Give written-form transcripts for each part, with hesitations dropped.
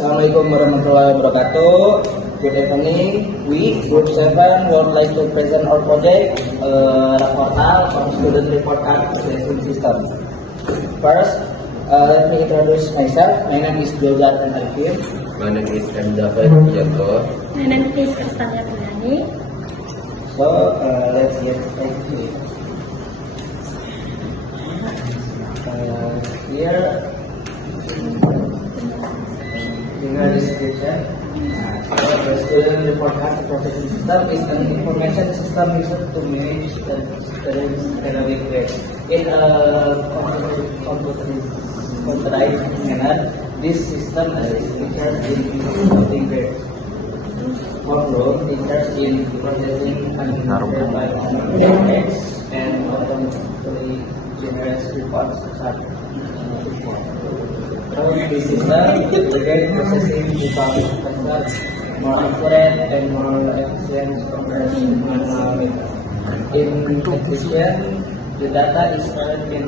Assalamualaikum warahmatullahi wabarakatuh. Good evening. We, Group 7, would like to present our project, portal of student report card processing system. First, let me introduce myself. My name is Jogar and Alfir. My name is M. David Jago. My name is Kristania Pulani. So, let's get right to it. Here, in our description, the student report card processing system is an information system used to manage the student's academic grades. In a computerized manner, this system is featured in improving grades. Workload features in processing and grades and automatically generates reports such this system, the grade processing becomes faster, more accurate, and more efficient compared to manual method. In addition, the data is stored in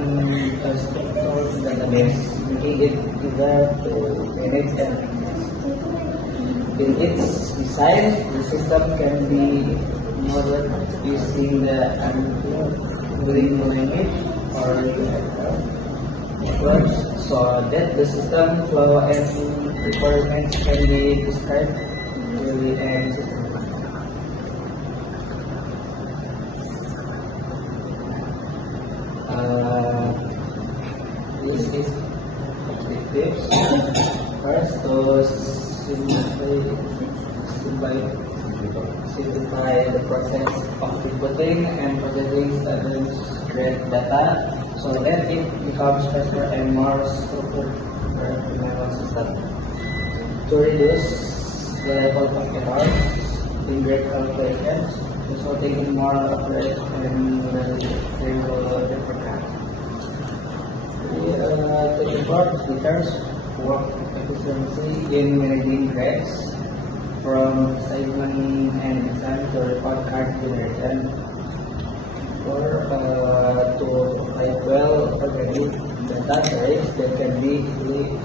a structured database, making it easier to manage and access. In its design, the system can be modeled using the Angular language or approach, so that the system flow and requirements can be described clearly and systematically. This is objectives. First, to simplify the process of inputting and processing students' grade data, so that it becomes faster and more structured level system. To reduce the level of errors in grade calculations, resulting in more accurate and reliable report card. To improve teachers' work efficiency in managing grades, from assignment and exam to report card generation, or to provide well-organized data types that can be easily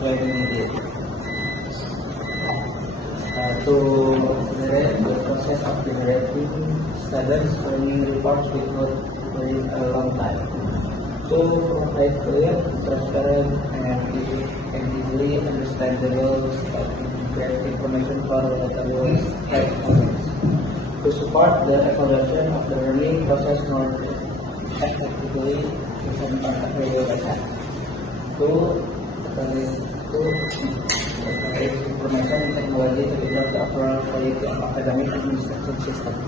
when needed. To accelerate the process of generating students' learning reports without waiting a long time. To provide clear, transparent, and easily understandable information for relatable audience. To support the evaluation of the learning process more effectively using available data. To provide information technology to develop the overall quality of academic administration system.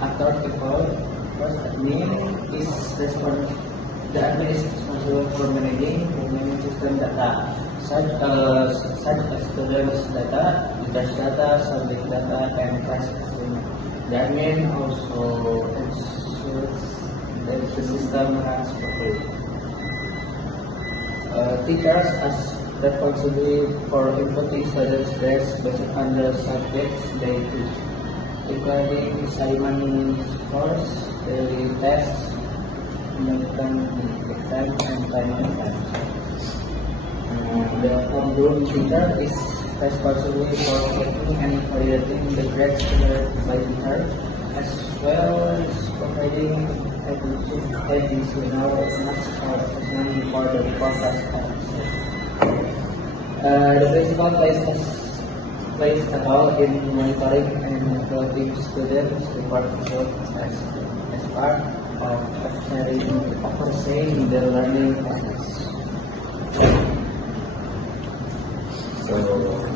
After default, first admin is responsible. The admin is responsible for managing system data, such as students' data, teachers' data, subject data, and class assignment. The admin also ensures that the system runs properly. Teachers are responsible for inputting students' grades based on the subjects they teach, including assignment scores, daily tests, midterm exams, and final exams. The homeroom tutor is responsible for checking and validating the grades prepared by teacher, as well as providing additional notes or assessment before the report is published. The principal plays a role in monitoring and evaluating students' report results as part of overseeing the learning process. So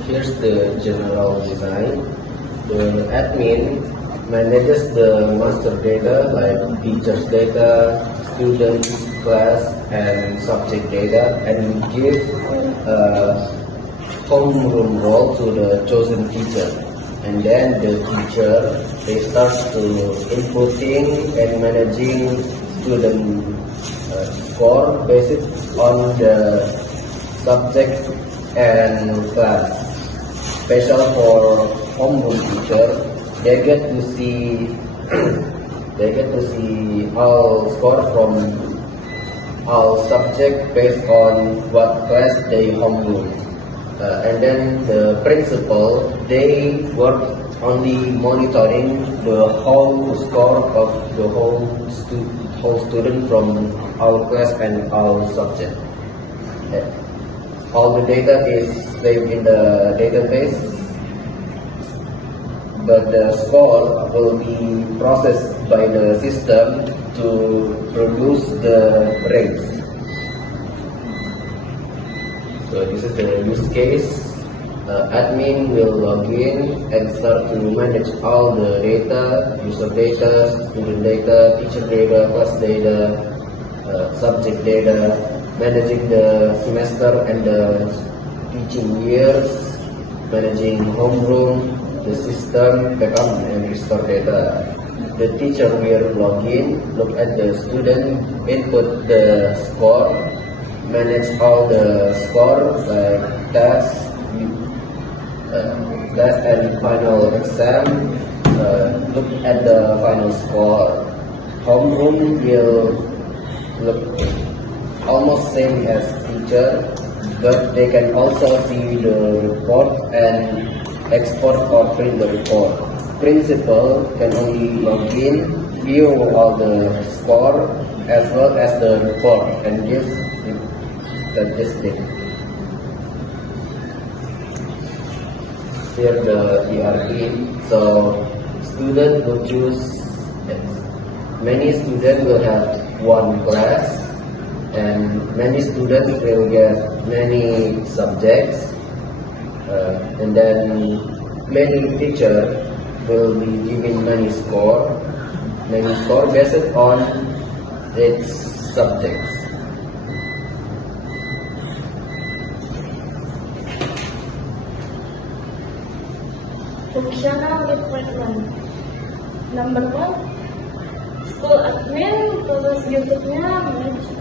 here's the general design. The admin manages the master data like teachers' data, students, class, and subject data, and give a homeroom role to the chosen teacher. And then the teacher, they start to inputting and managing student score based on the subject and class. Special for homeroom teacher, they get to see all score from all subject based on what class they homeroom. And then the principal, they work on the monitoring the whole score of the whole student from our class and our subject. All the data is saved in the database, but the score will be processed by the system to produce the grades. So this is the use case. Admin will log in and start to manage all the data, user data, student data, teacher data, class data, subject data, managing the semester and the teaching years, managing homeroom, the system, backup and restore data. The teacher will log in, look at the student, input the score, manage all the scores like tests, test and final exam, look at the final score. Homeroom will look almost same as teacher, but they can also see the report and export or print the report. Principal can only log in, view all the score as well as the report and give statistics. Here the ERP. So student will choose, many students will have one class and many students will get many subjects, and then many teachers will be giving many score based on its subjects. Functional department. Number 1, school admin, tugas YouTube-nya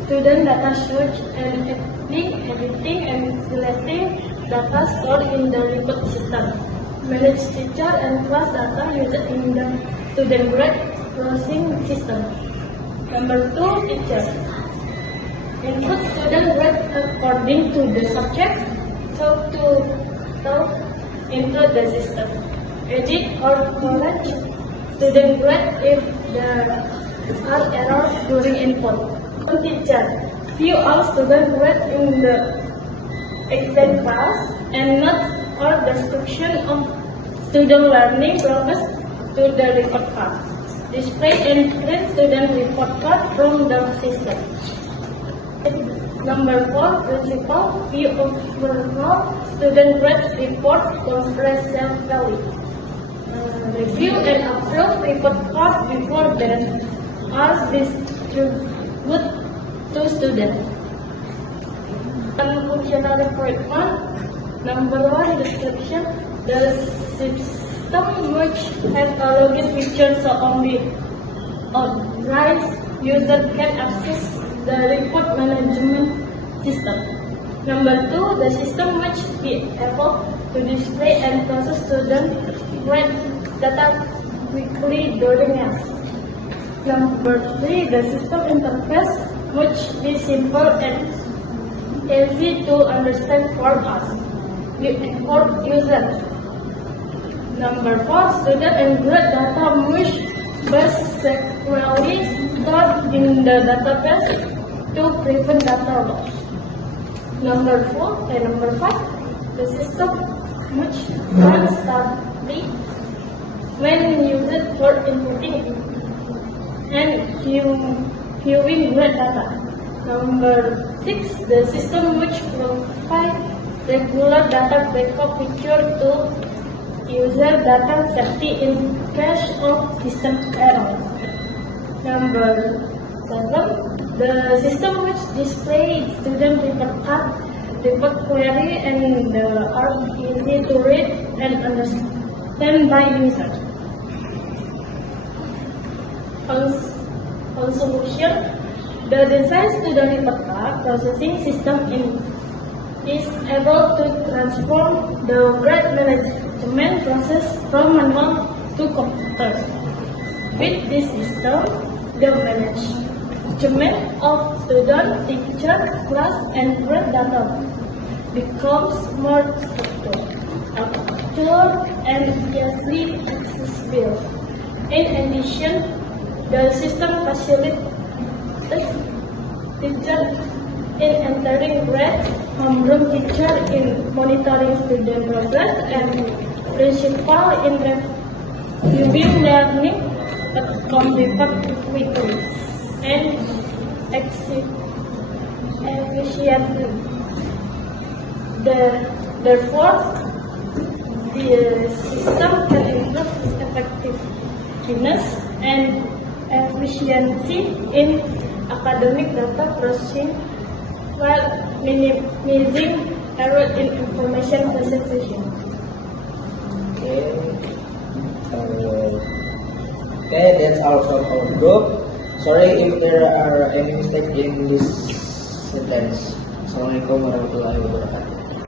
student data search and editing and selecting data stored in the report system. Manage teacher and class data used in the student grade processing system. Number 2, teacher. Input student grade according to the subject. Talk into the system. Edit or correct student grade if there are errors during input. Teacher. View all student grade in the exam class and note or description of student learning progress to the report card. Display and print student report card from the system. Number 4, principal. View overall student grade report compress self-value. Review and approve report card before then are distributed to students. Functional requirement. Number 1, description. The system which has a login feature so only authorized user can access the report management system. Number 2, the system which be able to display and process student grade data quickly during class. Number 3, the system interface which be simple and easy to understand for us. For user. Number 4, student and grade data which best securely stored in the database to prevent data loss. Number 5, the system which runs stably when used for inputting and viewing grade data. Number 6, the system which provides regular data backup feature to user data safety in case of system error. Number 7, the system which displays student report query and are easy to read and understand by user. Solution. The design student report card processing system is able to transform the grade management process from manual to computer. With this system, the management of student, teacher, class, and grade data becomes more structured and easily accessible. In addition, the system facilitates teachers in entering grades, homeroom teacher in monitoring student progress, and principal in reviewing learning outcome quickly and efficiently. Therefore, the system can improve its effectiveness and efficiency in academic data processing while minimizing error in information presentation. Okay. Okay, that's all from our group. Sorry if there are any mistakes in this sentence. Assalamualaikum warahmatullahi wabarakatuh.